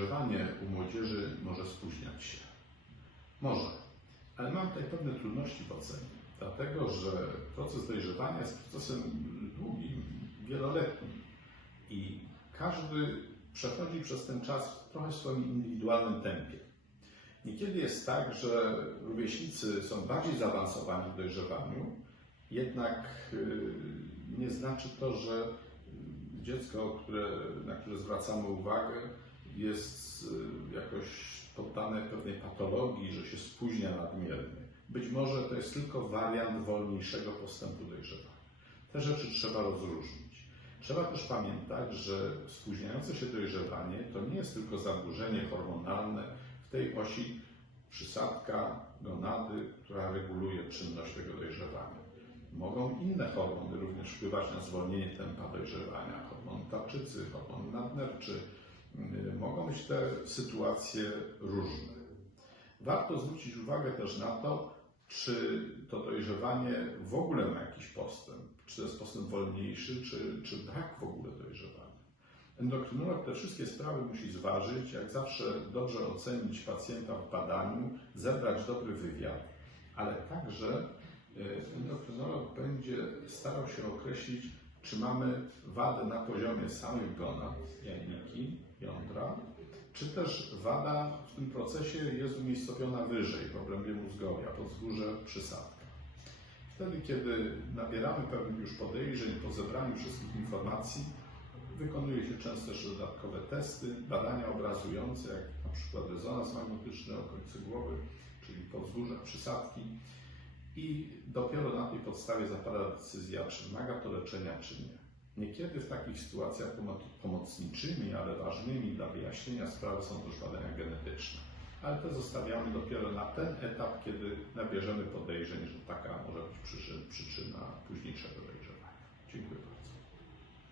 dojrzewanie u młodzieży może spóźniać się. Może, ale mam tutaj pewne trudności w ocenie, dlatego że proces dojrzewania jest procesem długim, wieloletnim i każdy przechodzi przez ten czas trochę w swoim indywidualnym tempie. Niekiedy jest tak, że rówieśnicy są bardziej zaawansowani w dojrzewaniu, jednak y, nie znaczy to, że dziecko, które, na które zwracamy uwagę, jest y, jakoś poddane pewnej patologii, że się spóźnia nadmiernie. Być może to jest tylko wariant wolniejszego postępu dojrzewania. Te rzeczy trzeba rozróżnić. Trzeba też pamiętać, że spóźniające się dojrzewanie to nie jest tylko zaburzenie hormonalne w tej osi przysadka gonady, która reguluje czynność tego dojrzewania. Mogą inne hormony również wpływać na zwolnienie tempa dojrzewania, hormon tarczycy, hormon nadnerczy. Yy, Mogą być te sytuacje różne. Warto zwrócić uwagę też na to, czy to dojrzewanie w ogóle ma jakiś postęp, czy to jest postęp wolniejszy, czy, czy brak w ogóle dojrzewania. Endokrynolog te wszystkie sprawy musi zważyć, jak zawsze dobrze ocenić pacjenta w badaniu, zebrać dobry wywiad, ale także e, endokrynolog będzie starał się określić, czy mamy wadę na poziomie samych gonad, jajniki, jądra, czy też wada w tym procesie jest umiejscowiona wyżej, w obrębie mózgowia, podzgórze, przysadka. Wtedy, kiedy nabieramy pewnych już podejrzeń po zebraniu wszystkich informacji, wykonuje się często też dodatkowe testy, badania obrazujące, jak na przykład rezonans magnetyczny okolicy głowy, czyli podzgórza, przysadki i dopiero na tej podstawie zapada decyzja, czy wymaga to leczenia, czy nie. Niekiedy w takich sytuacjach pomocniczymi, ale ważnymi dla wyjaśnienia sprawy są też badania genetyczne. Ale te zostawiamy dopiero na ten etap, kiedy nabierzemy podejrzeń, że taka może być przyczyna późniejszego dojrzewania. Dziękuję bardzo.